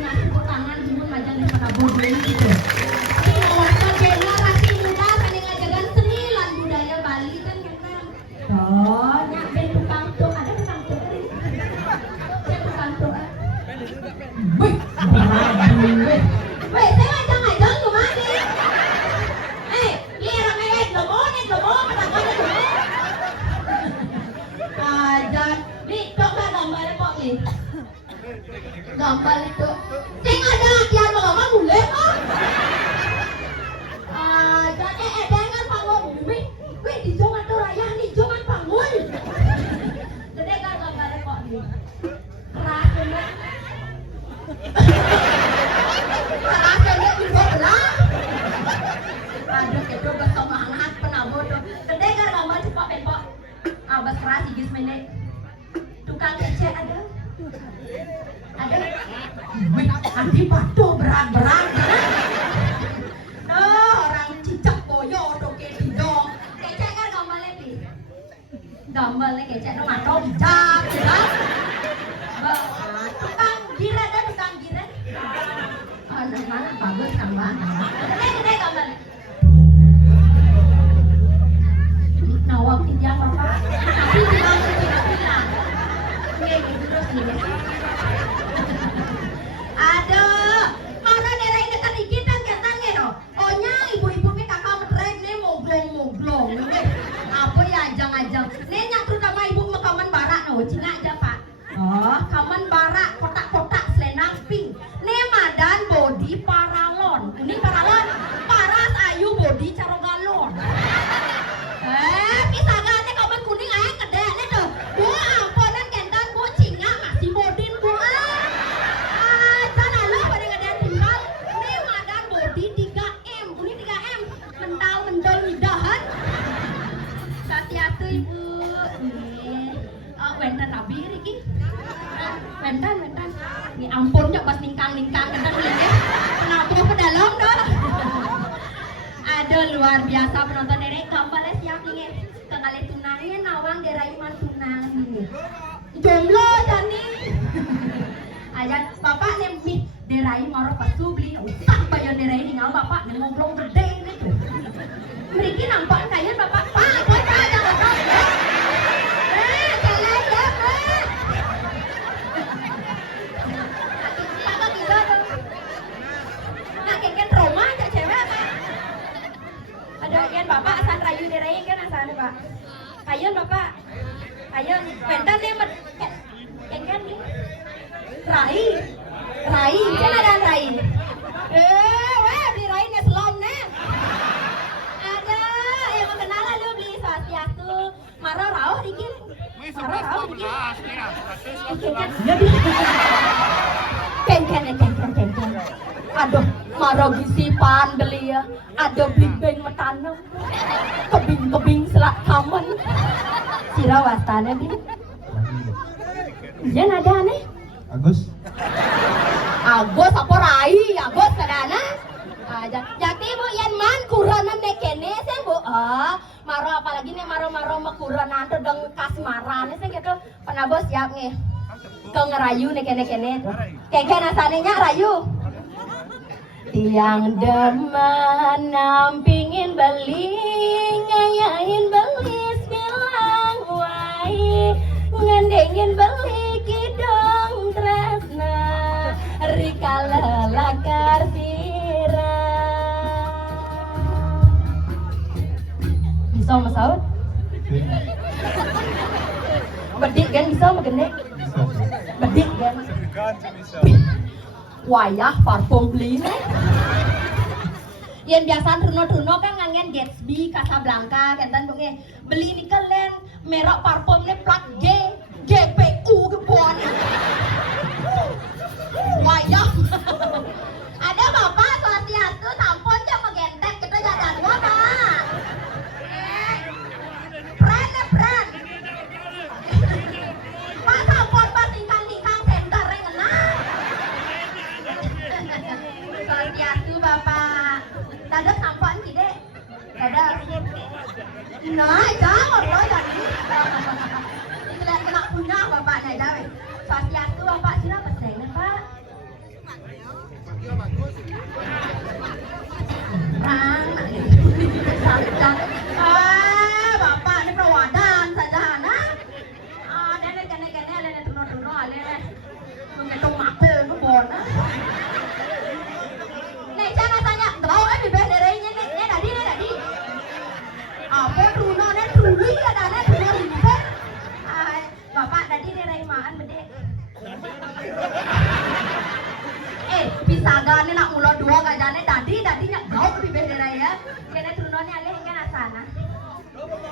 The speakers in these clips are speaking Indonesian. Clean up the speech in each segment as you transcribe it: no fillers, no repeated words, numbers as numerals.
ngasih tangan dulu majang di sana bodoh gitu. Kalau generasi muda paling ngajaran seni lan budaya Bali kan kita. Oh, nyak ben tukang tuh ada tukang tuh. Saya tukang tuh. Wih, wih, saya ngajang-ngajang kemana? Lihat mewek, lomo, kata-kata lomo. Ajar, nih coba gambar kok nih. Gambar itu. Ceng ada kian lama boleh kok. Ajar, jangan bangun. Wih, di jangan tuh raya nih, jangan bangun. Jadi kan gambar kok nih. Rasanya. Rasanya juga belah. Aduh, itu kesemangat penabur tuh. Jadi kan gambar cepat pempok. Abas keras igis menek. Tukang kece ada. Ada. Wih, nanti patuh berat-berat. Orang cicak boyo doke didong. Kece kan gambarnya pi. Gambarnya kece no matok cicak, kan? Tukang giret ada tukang giret. Ada mana bagus tambahan. Gede gambarnya. Nawak tiang apa? Tapi bilang. Ini terus nih. Aduh, mana daerah ini kan digitan katanya no. Ohnya ibu-ibu nih kakak metrek nih moglong. Apa ya ajang-ajang. Nih terutama ibu mekaman barak no, Cina aja pak. Oh, kaman barak kotak-kotak selendang pink. Nih madan body paralon. Ini paralon. Paras ayu body caro galon. Pisagane kaman kuning aja kedek nih tuh. Bu amponan kentan bu Cina masih bodin bu. Tanah pada ngadain tinggal. Nih madan body 3M. Ini 3M. Mendal lidahan. Hati-hati ibu. Nih. Wenten rabi iki. Wenten. Ini ampun ya pas ningkang kentan ini. Kenapa ke dalam dah. Aduh luar biasa penonton ini gambarnya siap nih kekali tunangnya nawang deraiman tunang ini jomblo jani aja bapak nih derai maro pasu beli usah bayar derai tinggal bapak nih ngobrol gede ini tuh mereka nampak kayak bapak pak aja bapak jalan ya pak kita tuh nak keken Roma aja cewek ada yang bapak asal rayu derai kan asalnya pak kayun bapak kayun bentar nih kan nih rai kan ada rai weh beli rai nih selom nih ada yang kenalan lu beli swastiastu marah rauh dikit Ken. Aduh, marah gisipan beli ya. Ada bing metanam. Kebing selak kamen. Sira wastane bi. Jen ada nih. Agus apa rai? Agus kadana. Jati bu yan man kuranan nek kene sen bu. Maro apalagi nih maro mekuranan tuh deng kasmaran sen gitu. Penabo siap nih. Ke ngerayu nek kene. Keke nasanenya rayu. Tiang demen nampingin beli ngayain beli bilang wai ngendengin beli kidong tresna rikala lakar sira bisa masaud bedik kan bisa magende bedik kan wayah parfum beli yang biasa runo kan ngangen Gatsby, Casablanca kan bunge beli ini kalian merek parfumnya plat G GPU kebon wayah ada bapak swastiastu tampon aja magentek kita jalan dua pak brand pak tampon pak tingkang center yang kena swastiastu bapak dadak sampan kide dadak nah jangan loh jadi itu lihat kena punya bapaknya dah swastiastu bapak sila pesengan pak Bapak ini perawadan saja nah. Ada nih kene-kene ada nih tuno-tuno ada nih. Ngetung mapel nu bon. Nih jangan tanya, tahu bibir derenya nih tadi. Apa tuno nih truli ada nih tuno bibir. Bapak tadi dereng maan bede. Bisa gane nak ulo dua gajane tadi nya gau bibir derenya. Kene tuno nih ale hingga nasana.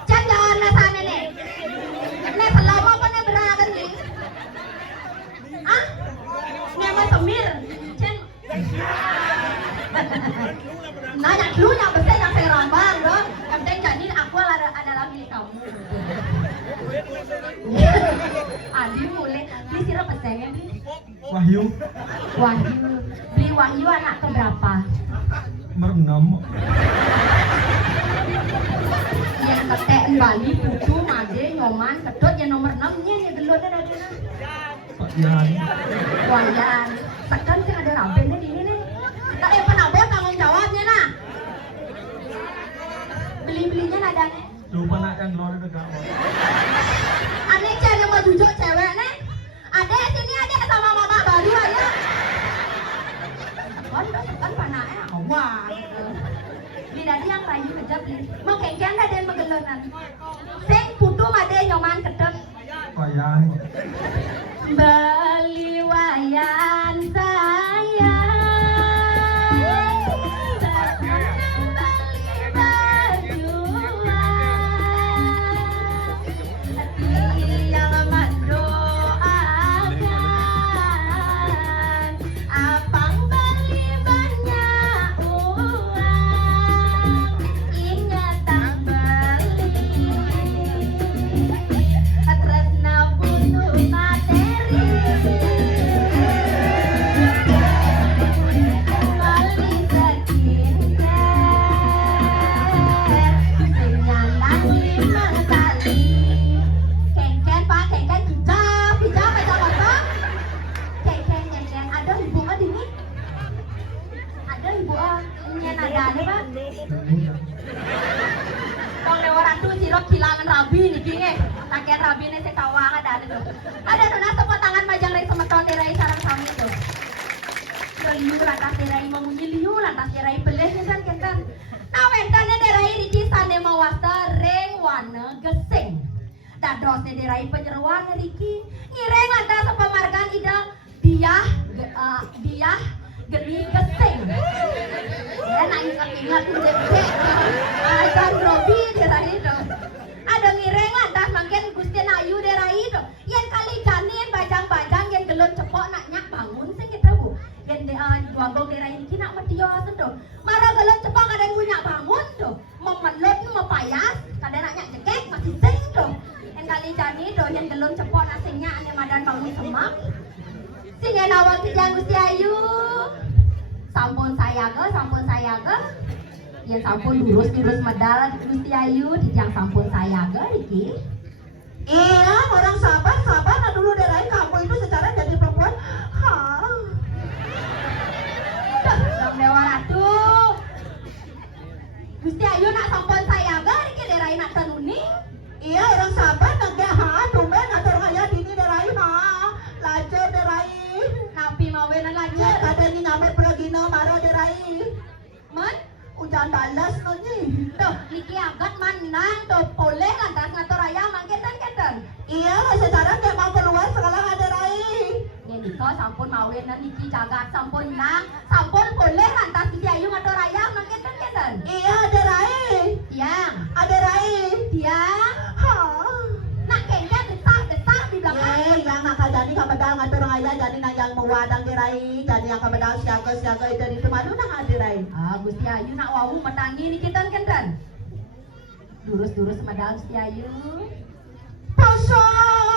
Jangan nasana nih. Nih selama apa nih beragan nih? Ah? Nyama semir. Cen. Nanya dulunya besar yang saya rambang dong. Yang penting jadi aku adalah milik kamu. Adi mulai beli sirup pesengnya nih. Wahyu. Beli Wahyu anak keberapa? Nomor 6. Yang ketek Bali putu made nyoman kedot yang nomor 6 nya yang gelodnya ada. Pak Yan. Wayan. Tekan kan ada rabennya di ini nih. Kita penabur tanggung jawabnya nah. Beli-belinya ada nih. Lupa nak yang luar dekat. Aneh cewek mau jujur cewek nih. Ada sini ada sama mama baru aja. Kan panahnya awal. Beli tadi yang rayu kerja beli. Mau kengkeng ada yang megelonan. Seng putu made nyoman kedot. Pak Yan. Beli wayan saya. Ada nona sepotangan majang rai semeton derai sarang sami itu. Liu lantas derai memunyi liu lantas derai beles kan kentan. Nawentane derai riki sane mawasta reng wana geseng. Dadosne derai penyeruan riki ngireng lantas pemargan ida dia geli geseng. Ya nak ingat gede. Akan Robi derai itu. Ada ngireng lantas makin Gusti Ayu derai itu. Yang kali janin bajang-bajang yang gelut cepok nak nyak bangun sing kita bu. Yang duagong derai ini nak medio tuh. Mara gelut cepok ada yang punya bangun tuh. Memelut mepayas, kada nak nyak cekek masih sing tuh. Yang kali janin tuh yang gelut cepok nasingnya ane madan bangun semak. Sing nawang kijang Gusti Ayu. Sampun saya ke. Ya sampun durus medal Gusti Ayu dijang sampun saya ke Riki. Iya orang sabar nah dulu derai kamu itu secara jadi perempuan. Dong Dewa Ratu. Gusti Ayu nak sampun saya ke Riki derai nak tenuning. Iya orang sabar nak tumben ngatur kaya dini derai lajar derai. Napi mawenan lajar. Kada ni ngamet pragino mara derai. Man hujan balas no ni. Tuh, niki agak manang tuh boleh lantas ngatur ayam mangketen. Iya, secara dia mau keluar sekarang ada rai. Niko sampun mawin niki jagat sampun nang, sampun boleh lantas Gusti Ayu ngatur ayam mangketen. Iya, ada rai. Tiang, ada rai. Tiang. Nak kengkeng desah di belakang. Yang nak jadi kabedal ngatur ayam jadi nang yang mewadang di rai, jadi yang kabedal siaga itu di mana nak ada rai. Gusti Ayu nak wawu metangi ni kenten. Durus medal Gusti Ayu. Pasang.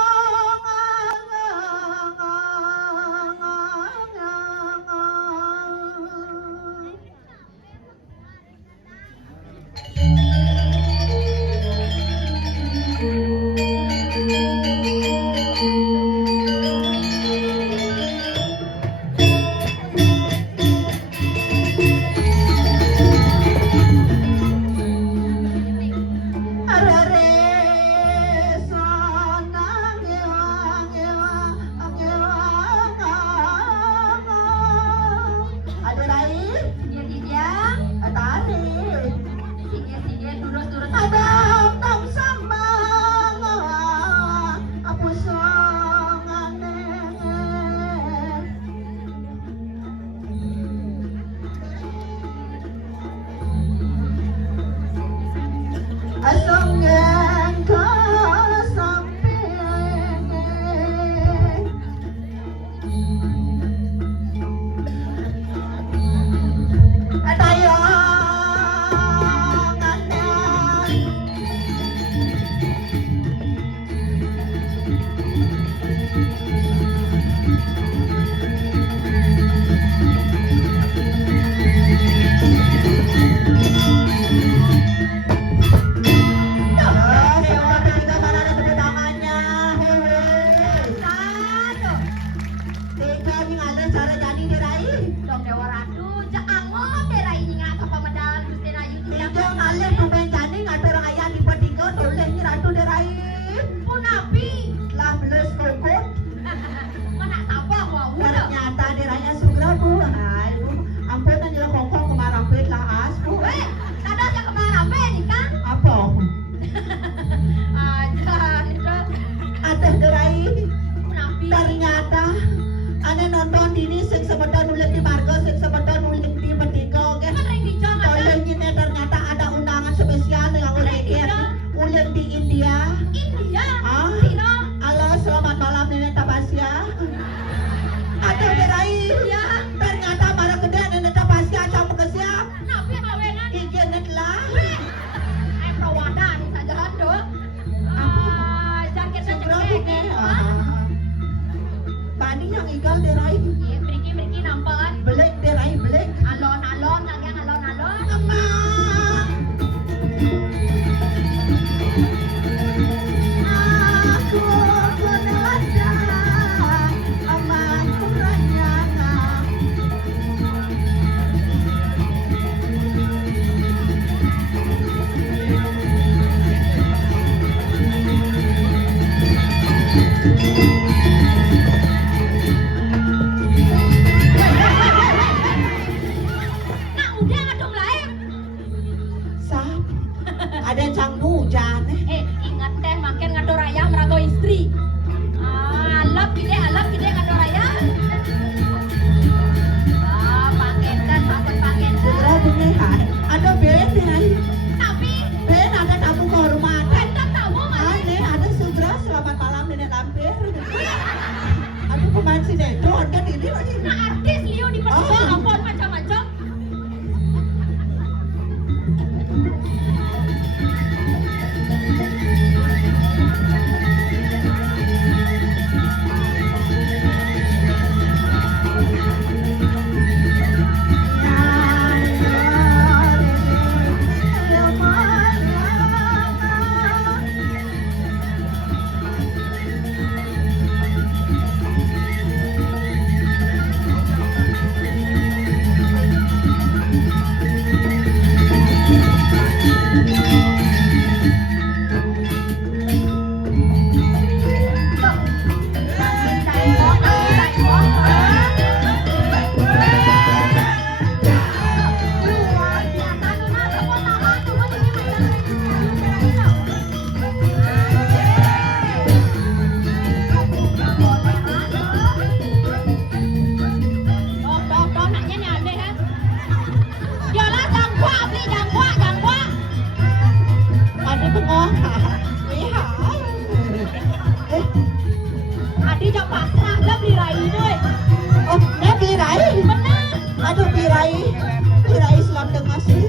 Pirai selam dengan sih.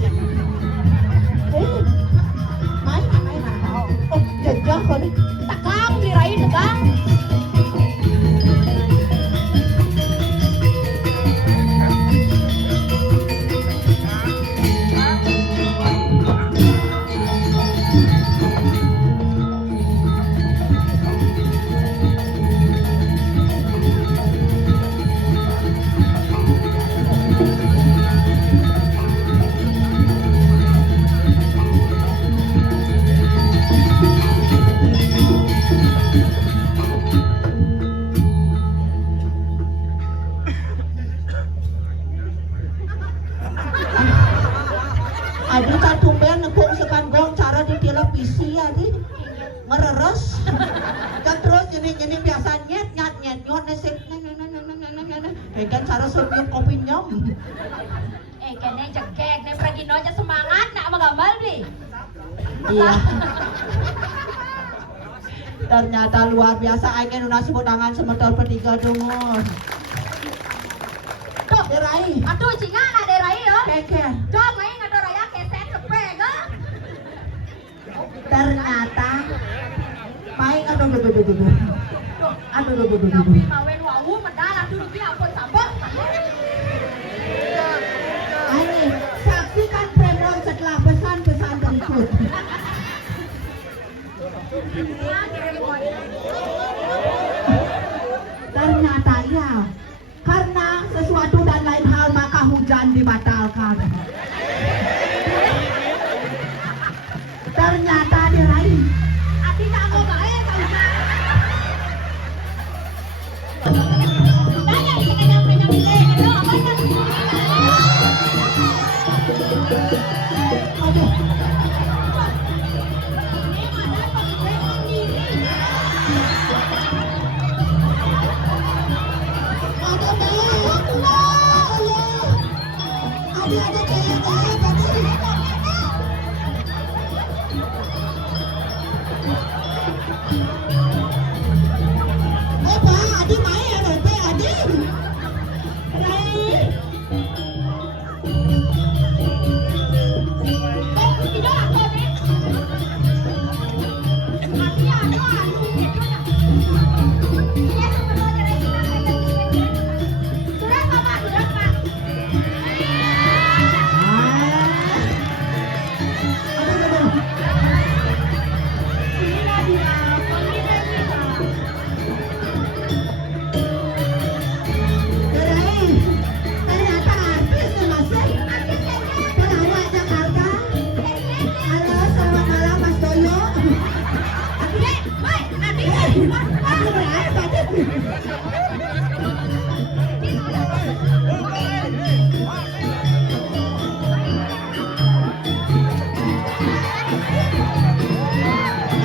Main. Oh, jajah kali. Takang, pirai tegang. Aduh kan tumben nengkung sekan gong cara di televisi adi ngereres kan terus nyeni biasa nyet nyot nesek kan cara senyum kopi nyom Kene jegek, ne Pragino aja semangat nak menggambar nih. iya ternyata luar biasa aing nu sebut tangan semetor bertiga dungun Tuh, derai aduh cingan ada rai yo. keker Coba main ada raya keset cepet ga? ternyata main aduh Tapi mawen wau medal aduh dia ampun sambok. Ini saksikan Premon setelah pesan-pesan berikut. Ternyata ya, karena sesuatu dan lain hal maka hujan dibatalkan. Ternyata diraih. Ati tak mau bae kalau Daya ini kan yang pilih itu apa kan? Aduh.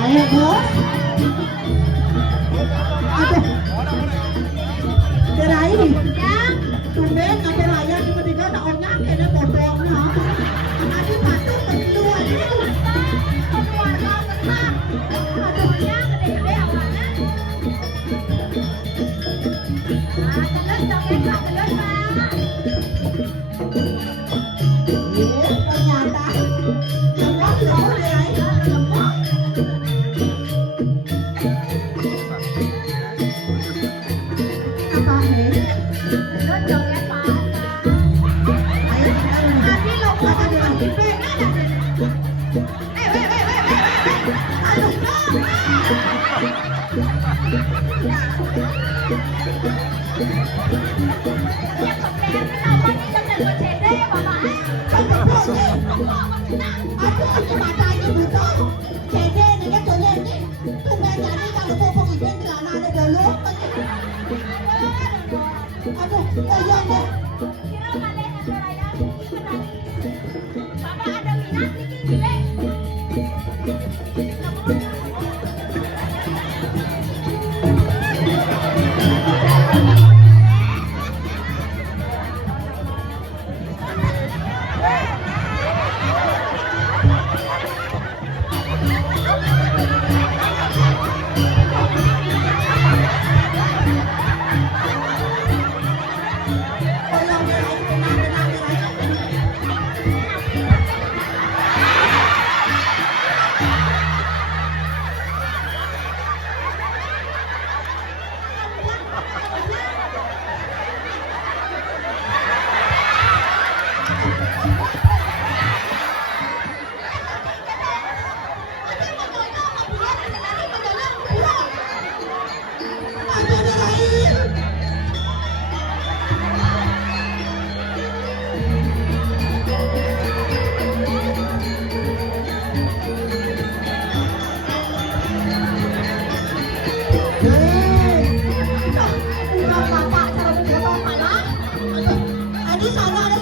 Ayo bos. Aduh. Derai. Ya, Tumben ada raya di ketiga tak onyak kena bodongnya. Nanti patuh kedua itu. keluarga besar. Aduhnya gede-gede awalnya. Teles dong ya, teles Pak. Ternyata lemot loh Derai. Lemok. Apa Teles dong ya, Pak. Ayo kita Nanti lo buat ada lagi pengen ada. Aduh. Yang kepen kenapa nih jangan bercanda ya Bapak? Aduh, matanya buta. Cede nih kan dole nih. Tumben jadi kalau popok itu celana ada dulu. Aduh, koyong deh. Kira kalian ada raya menang. Bapak ada minat bikin gile. Koyong deh, tenang.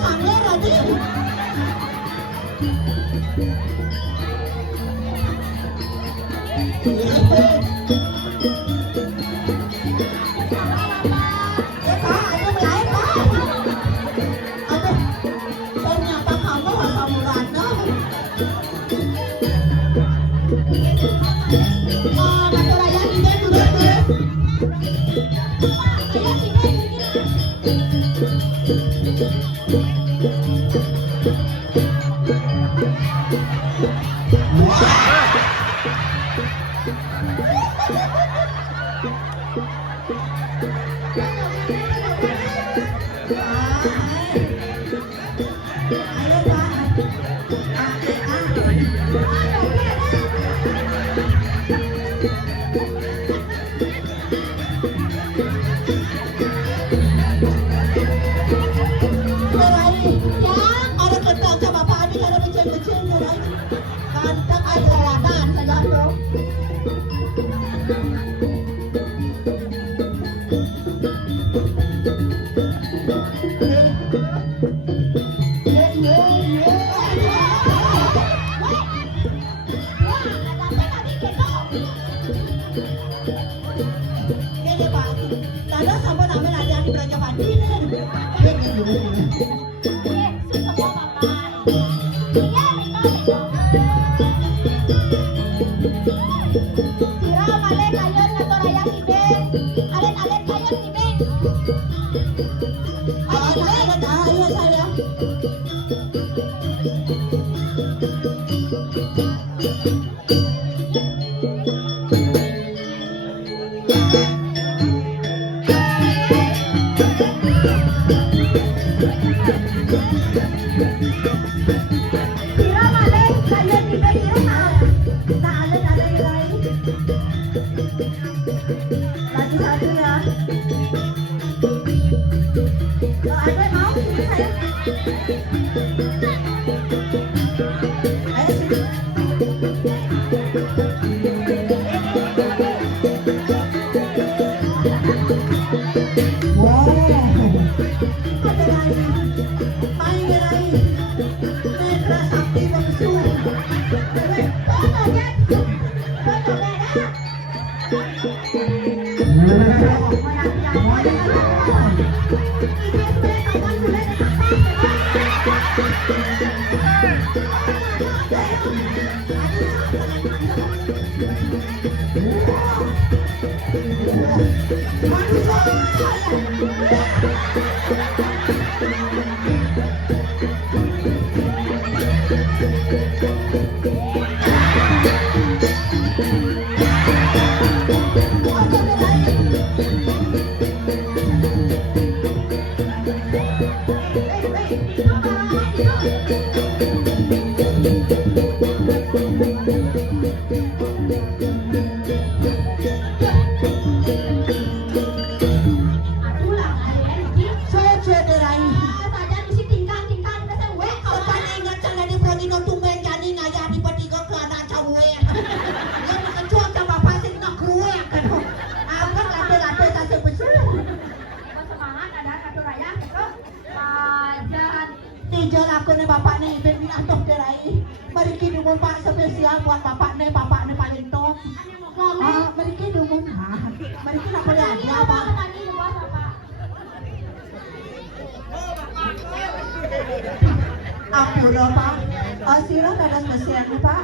sangler aja. Ya Pak, ayo mulai Pak. Aduh, ternyata kamu asal mulanya. Kata Raya ini dulu dulu. Ayo Pak. Ini Pak, tanda sama namin aja di Raja Padi. Tira male kayon na toraya kibeng. Alet kayon kibeng. Ayo saya. Tira male kayon kibeng tira. Ada yang lain. Lagi satu ya. Kalau ada mau sini saya. Ayo sini. Wow. Ada lagi. Main lagi. Netra sakti bangsu. Tijar aku nih bapak nih, baby atuh derai. Meriki dumun pak spesial buat bapak nih paling top. Meriki dumun, meriki nak boleh aja pak. Aku loh pak, sirah ada spesial nih pak.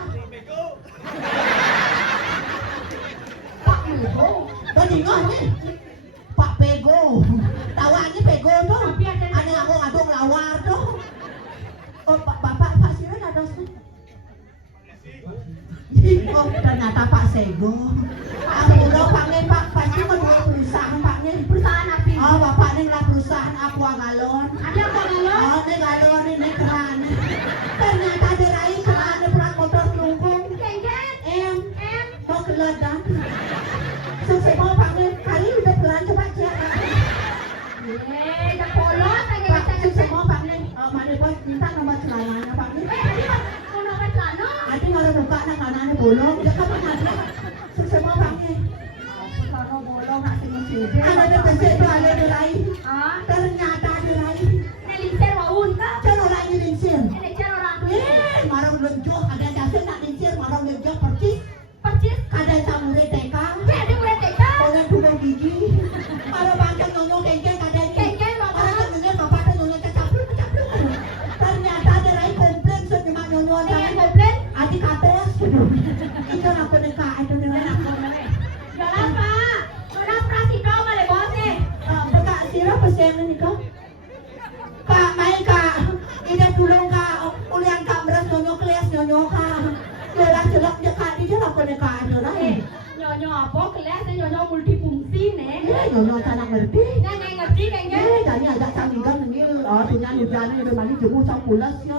Pak Bego, bandingan nih. Pak Bego, tawannya Bego tuh. Ada yang mau ngaduk lawar tuh. Oh Pak Sirah ada sih. Oh ternyata Pak Sego. Aku udah panggil Pak, pasti kedua perusahaan Paknya. Perusahaan apa? Oh Bapak ini lah perusahaan Aqua Galon. Ada Aqua Galon? Oh ini galon ini keran. Ternyata derai keran perang motor kelungkung. M. Mau keledan. Saya mau panggil kali udah keran coba cek. Dah polos lagi kata saya mau panggil. Mana bos minta nomor celananya panggil. Mau nomor celana? Nanti kalau buka nak kanannya bolong. Dia kan ada. Saya mau panggil. Celana bolong nak tengok sini. Ada besar tu ada derai. Ternyata derai. Nelinter waun kan? Apa kelas nyonya multifungsi nih? Nyonya sana ngerti. Nenek ngerti kayaknya. Jadi ajak sandingan ngil punya hujannya udah mandi jemu sang pulas ya.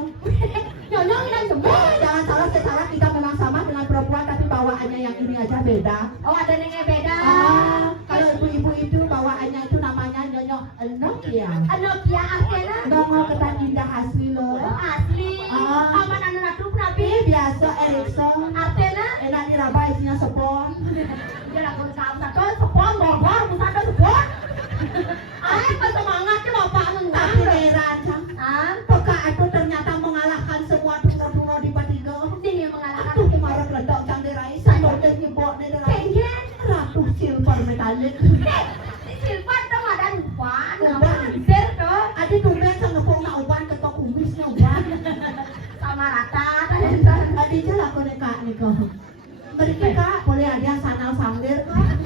Nyonya yang jemput. Jangan salah secara kita memang sama dengan perempuan tapi bawaannya yang ini aja beda. Oh ada neneknya beda. Kalau ibu-ibu itu bawaannya itu namanya Nyonya Nokia. Nokia artinya? Nongol ketan indah asli loh. Oh asli. Aman anu natruk nabi. Biasa Erickson. Artinya? Enak diraba isinya sepon. Dia lakukan kamu satu sepon gogor, musada sepon. Apa semangatnya bapak menang? Tapi heran kan. Peka itu ternyata mengalahkan semua tungo-tungo di Patigo. Ini yang mengalahkan. Aku kemarin ledok cang dirai. Saya udah nyebok di dalam. Kenggen. Ratu silver metalik. Silver tuh ada lupa. Hampir tuh. Adi tumben sang ngepong na uban ketok kumisnya uban. Sama rata. Adi jalan aku nekak nih kok. Beri kak, boleh ada sanal sambil kak.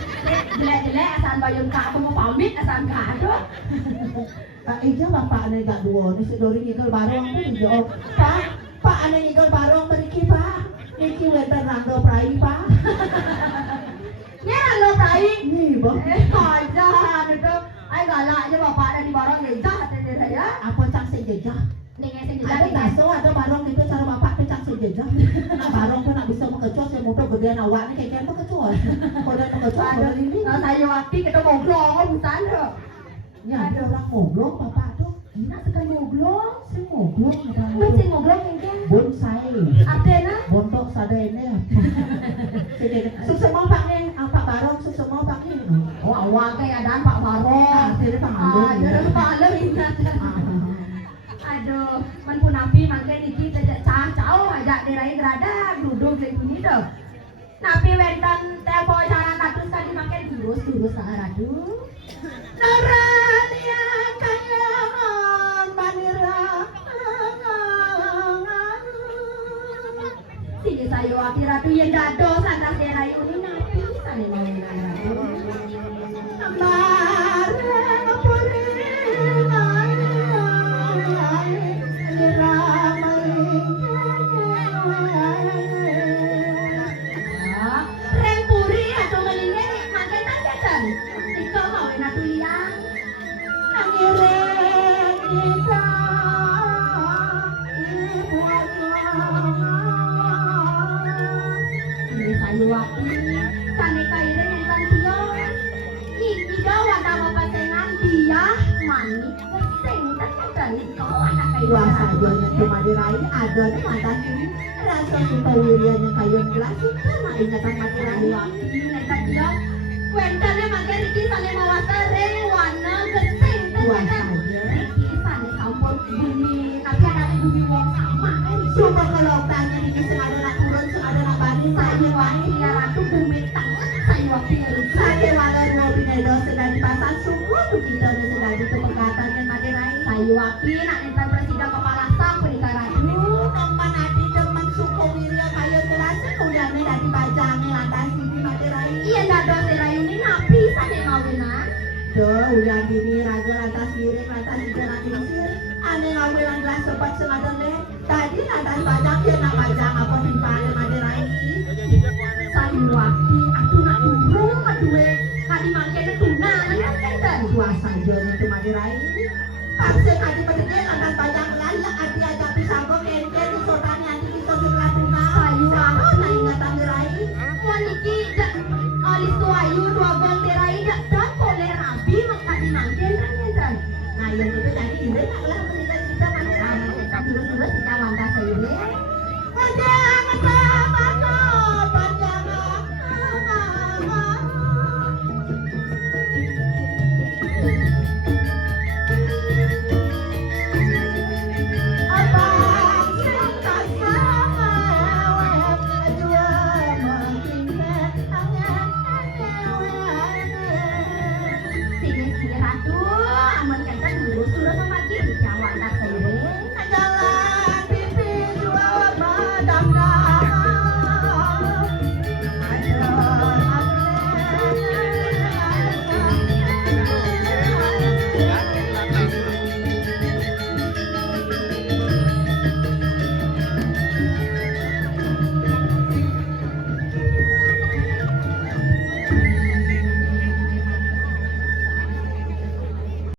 Jelek-jelek asal bayun kak aku mau pamit asal gak ada. Kak Ija bapak ane gak dua, ni sedori ngigel barong tu dijawab. Pak ane ngigel barong beriki pak. Niki wenten rangga prai pak. Nya lo prai. Ni boh. Aja itu. Ai galaknya bapak ada di barang jejak tadi saya. Apa cang sejejak? Nih sing Ada jejak. baso, ada barong itu cara bapak tu cang sejejak. Nah barong tu nak bisa mengecuas, saya mudah gedean awak ni kayak mengecuas. Kalau dah mengecuas, kalau ini. Saya waktu kita ngobrol bukan tuh. Ya ada orang ngobrol bapak tu. Nak tekan ngobrol. Si ngobrol. Masih ngobrol kengkeng. Bonsai. Artinya? Bontok sadene. Sukses mau pak ni, Pak Barong sukses mau pak ni. Oh awal kayak ada Pak Barong. Jadi Pak Barong. Jadi Pak Barong ingat. Aduh, man pun napi mangke niki cah-cah ajak dirai gerada duduk di sini dah. Napi wenten tempo cara katus kali mangke durus radu. Narania kayangan manira. Sini saya wakil ratu yang dado santas dirai uni napi sani mau radu. Marang puringan Rempuri atau melingin mangke tanjakan. Iko mau enak tulian. Angire kita Ini saya wakil sani kaire yang tantio. Niki gawa nama pasengan dia manik kesing tanjakan. Iko anak kaire. Dua sajanya cuma diraih ada di mantan ini rasa suka wirianya kayon gelas karena ingatan mati rahi Wentane mangke Riki sane mawasa rewana gesing Dua tanjakan. saja Riki sane sampun bumi tapi ada bumi wong sama kan. Cuma kalau tanya ini sengaja nak turun sengaja nak bani Saya wakil ya ratu bumi tangan saya wakil Saya walau dua binedo sedang di pasar semua begitu dan sedang di pemegatan yang mati rahi saya wakil nak enten presiden kepala staf penikah ratu. teman hati teman suku wiria kayon gelas kemudian dari bajangnya lantas ini mati rahi Iya dado serayuni napi sane mawinan. Duh, ulang dini ragu lantas siring lantas juga nanti siring aneh ngawilan gelas sempat sengaja deh tadi lantas banyak yang